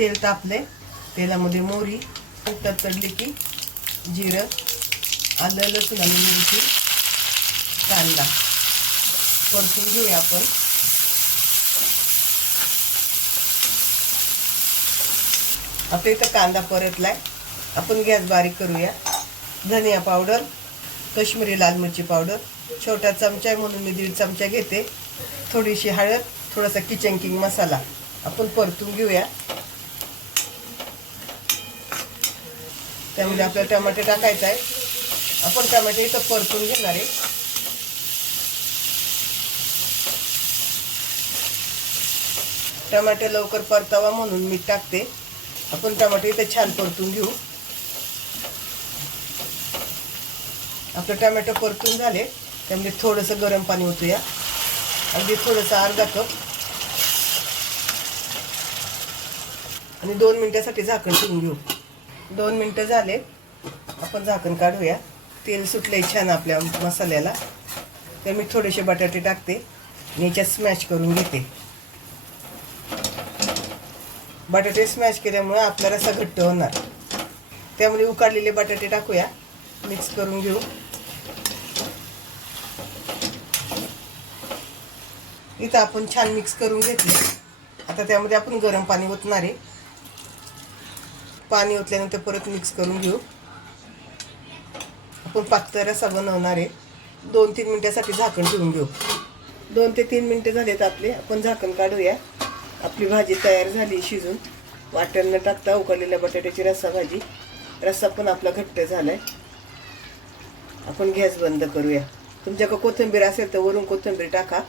तेल तापले, तेलामध्ये मोहरी तडतडली की जिरं, आलं लसूण आणि मिरची, कांदा परतून घेऊया आपण. आता इथं कांदा परतलाय, आपण गॅस बारीक करूया. धनिया पावडर, काश्मीरी लाल मिरची पावडर छोटा चमचा आहे म्हणून मी 1.5 चमचा घेते. थोडीशी हळद, थोडासा किचन किंग मसाला आपण परतून घेऊया. त्यामध्ये आपल्याला टमाटे टाकायचं आहे. आपण टमाटे इथं परतून घेणार आहे. टमाटे लवकर परतावा म्हणून मीठ टाकते. आपण टमाटे इथे छान परतून घेऊ. आपले टमॅटो परतून झाले, त्यामध्ये थोडंसं गरम पाणी ओतूया. अगदी थोडंसं अर्धा कप आणि 2 मिनिटासाठी झाकण ठेवून घेऊ. 2 मिनिटं झाले, आपण झाकण काढूया. तेल सुटले छान आपल्या मसाल्याला. तर मी थोडेसे बटाटे टाकते आणि याच्यात स्मॅश करून घेते. बटाटे स्मॅश केल्यामुळे आपला रस्सा घट्ट होणार. त्यामध्ये उकडलेले बटाटे टाकूया, मिक्स करून घेऊ. इथं आपण छान मिक्स करून घेतले. आता त्यामध्ये आपण गरम पाणी ओतणार आहे. पाणी ओतल्यानंतर परत मिक्स करून घेऊ. आपण पातळ रस्सा बनवणार आहे. 2-3 मिनिटासाठी झाकण ठेवून घेऊ. 2 ते 3 मिनिटं झालेत आपले. आपण झाकण काढूया. आपली भाजी तयार झाली शिजून. वाटण न टाकता उकडलेल्या बटाट्याची रस्सा भाजी. रस्सा पण आपला घट्ट झालाय. आपण गॅस बंद करूया. तुमच्याकडे कोथिंबीर असेल तर वरून कोथिंबीर टाका.